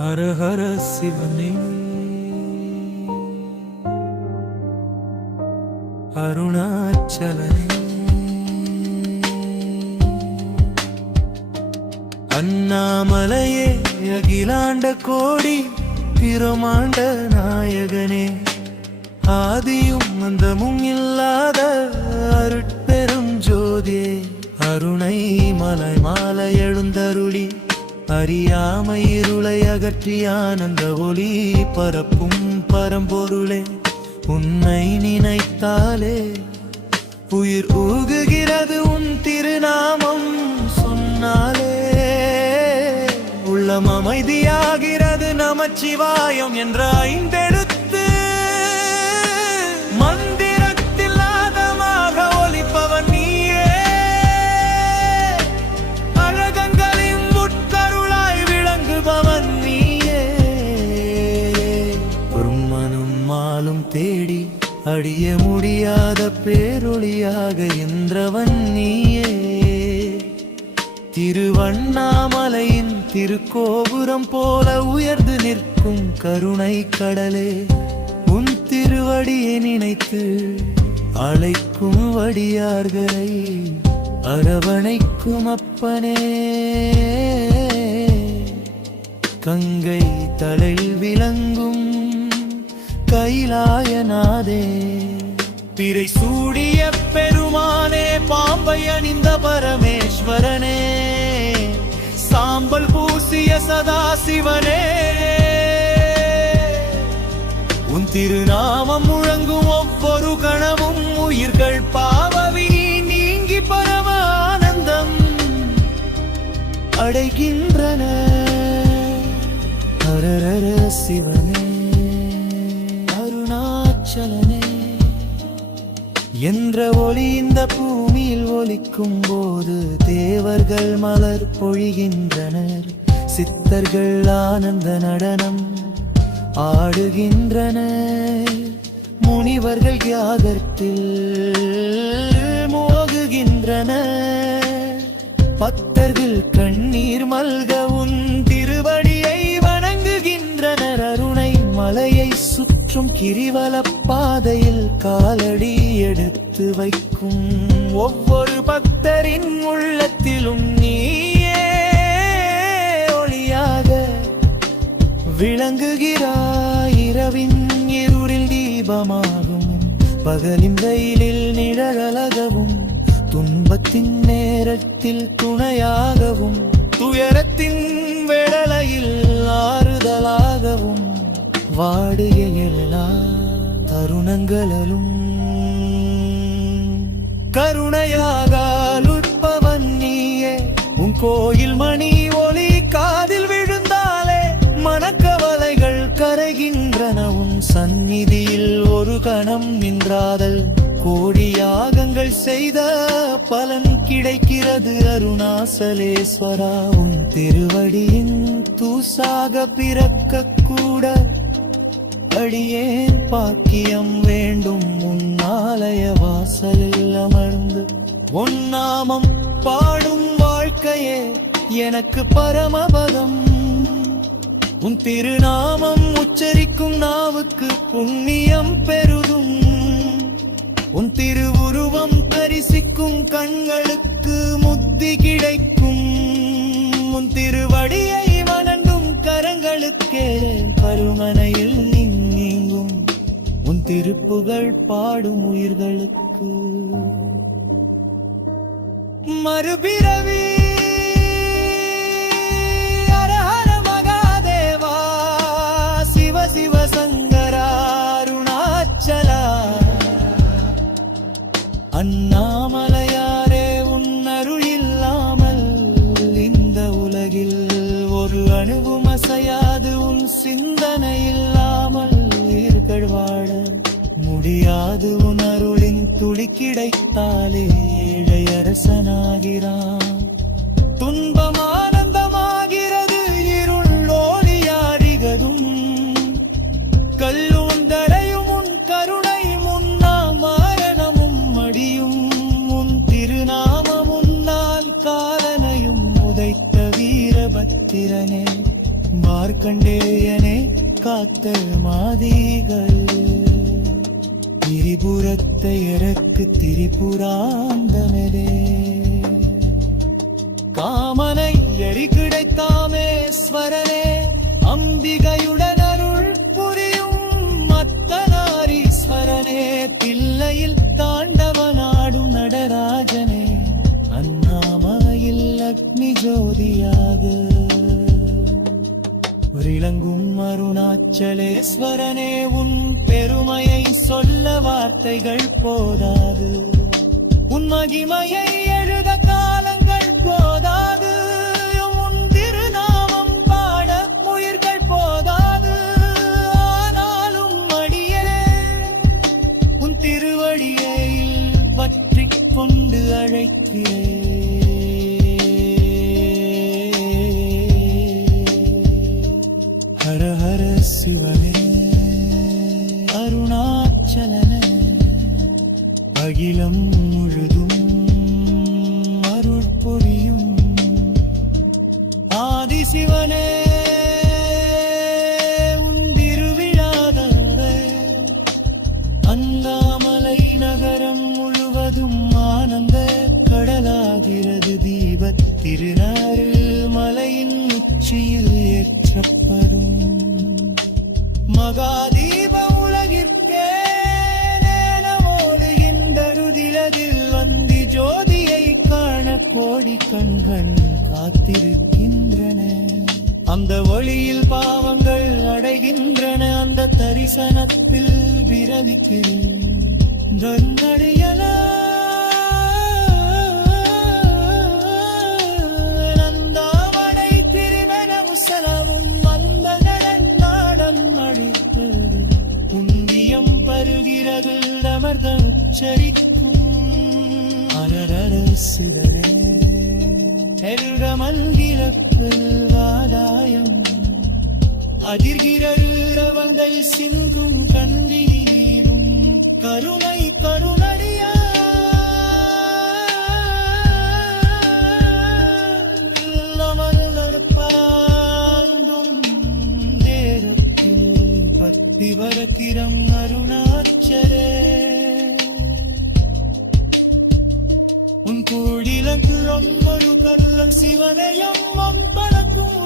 ஹர ஹர சிவனே அருணாச்சலனே அண்ணாமலையே அகிலாண்ட கோடி பிரமாண்ட நாயகனே ஆதியும் அந்தமும் இல்லாத அருட்பெரும் ஜோதியே அருணை மலை மாலை எழுந்தருளி அறியாமை இருளை அகற்றி ஆனந்த ஒளி பரப்பும் பரம்பொருளே உன்னை நினைத்தாலே உயிர் ஊகுகிறது உன் திருநாமம் சொன்னாலே உள்ளம் அமைதியாகிறது நமச்சிவாயம் என்ற ஐந்தெழுத்து மந்திரத்தில் நாதமாக ஒலிப்பவன் நீயே அழகங்களின் முட்கருளாய் விளங்குபவன் நீயே பிரம்மனும் மாலும் தேடி அடிய முடியாத பேரொளியாக என்றவன் நீயே திருவண்ணாமலையின் திருக்கோபுரம் போல உயர்ந்து நிற்கும் கருணை கடலே உன் திருவடியை நினைத்து அழைக்கும் வடியார்களை அரவணைக்கும் அப்பனே கங்கை தலை விளங்கும் கைலாயநாதே பிறை சூடிய பெருமானே பாம்பை அணிந்த பரமேஸ்வரனே சாம்பல் பூசிய சதாசிவனே உன் திருநாமம் முழங்கும் ஒவ்வொரு கணமும் உயிர்கள் பாவவி நீங்கி பரம ஆனந்தம் அடைகின்றன ஹரஹர சிவனே அருணாச்சலனே என்ற ஒளி இந்த பூமியில் ஒலிக்கும் போது தேவர்கள் மலர் பொழிகின்றனர் சித்தர்கள் ஆனந்த நடனம் ஆடுகின்றனர் முனிவர்கள் யாகத்தில் மோகுகின்றனர் பக்தர்கள் கண்ணீர் மல்க உன் திருவடியை வணங்குகின்றனர் அருணை மலையை சுற்றும் கிரிவல பாதையில் காலடி எடுத்து வைக்கும் ஒவ்வொரு பக்தரின் உள்ளத்திலும் நீயே ஒளியாக விளங்குகிறாய் இரவின் இருளில் தீபமாகும் பகலின் வெயிலில் நிழலகவும் துன்பத்தின் நேரத்தில் துணையாகவும் துயரத்தின் வேளையில் ஆறுதலாகவும் வாடிய எல்லா தருணங்களிலும் கருணையாக உட்பவன் நீயே உன் கோயில் மணி ஒளி காதில் விழுந்தாலே மனக்கவலைகள் கரைகின்றன உன் சந்நிதியில் ஒரு கணம் நின்றாதல் கோடி யாகங்கள் செய்த பலன் கிடைக்கிறது அருணாசலேஸ்வரா உன் திருவடியின் தூசாக பிறக்க கூட அடியேன் பாக்கியம் வேண்டும் உன் ஆலய வாசலில் அமர்ந்து உன் நாமம் பாடும் வாழ்க்கையே எனக்கு பரமபதம் உன் திருநாமம் உச்சரிக்கும் நாவுக்கு புண்ணியம் பெருகும் உன் திருவுருவம் தரிசிக்கும் கண்களுக்கு முத்தி கிடைக்கும் உன் திருவடியை வணங்கும் கரங்களுக்கே பருமனையில் நீங்கும் உன் திருப்புகழ் பாடும் உயிர்களுக்கு மறுபிறவி ஹரஹர மகாதேவா சிவ சிவ சங்கரா அருணாச்சலா அண்ணாமலையாரே உன் அருள் இல்லாமல் இந்த உலகில் ஒரு அணுவும் அசையாது உன் சிந்தனை இல்லாமல் உயிர்கள் வாழ முடியாது உன் அருளின் துளி கிடைத்தாலே ஏழை அரசனாகிறான் துன்பம் ஆனந்தமாகிறது இருள் ஒளியாடிகதும் கல்லும் தரையும் உன் கருணை முன்னா மரணமும் மடியும் உன் திருநாமம் முன்னால் காலனையும் உதைத்த வீரபத்திரனே மார்க்கண்டேயனே காத்த மாதிகள் திரிபுரத்தை இறக்கு திரிபுராந்தமதே காமனை எரி கிடைத்தாமேஸ்வரனே அம்பிகையுடன் அருள் புரியும் மத்தனாரீஸ்வரனே தில்லையில் தாண்டவனாடும் நடராஜனே அண்ணாமலையில் அக்னி ஜோதியாக இளங்கும் அருணாச்சலேஸ்வரனே உன் பெருமையை சொல்ல வார்த்தைகள் போதாது உன் மகிமையை எழுத காலங்கள் போதாது உன் திருநாமம் பாட உயிர்கள் போதாது ஆனாலும் அடியே உன் திருவடியை பற்றிக் கொண்டு அழைக்கிறேன் ஹர ஹர சிவனே அருணாச்சலனே அகிலம் முழுதும் அருள் பொழியும் ஆதிசிவனே உன் திருவிழாதே அண்ணாமலை நகரம் முழுவதும் ஆனந்த கடலாகிறது தீபத் திருநாறு மலையின் உச்சியில் ஏற்றப்படும் மகாதீப உலகிற்கே நேனமோதுகின்றருதிலதில் வந்தி ஜோதியை காண கோடி கண்கள் காத்திருக்கின்றன அந்த ஒளியில் பாவங்கள் அடைகின்றன அந்த தரிசனத்தில் விரவிக்கிறேன் தன்னடையல நந்தாவடை திருமெனவு செலவும் வந்த நடநாடன் அழித்தது புண்ணியம் பருகிறது அமர்தச்சரிக்கும் அனரர சிதறே எல்க மல்கிலத்தில் வாதாயம் அதிர்கிறவங்கள் சிங்கும் கண்டீரும் கருணை கருணடியா பாண்டும் நேரத்தில் பத்தி வரக்கிரம் அருணாச்சரே உன் கூடிலங்குறம் ஒரு கருளம் சிவனையம் பறக்கும்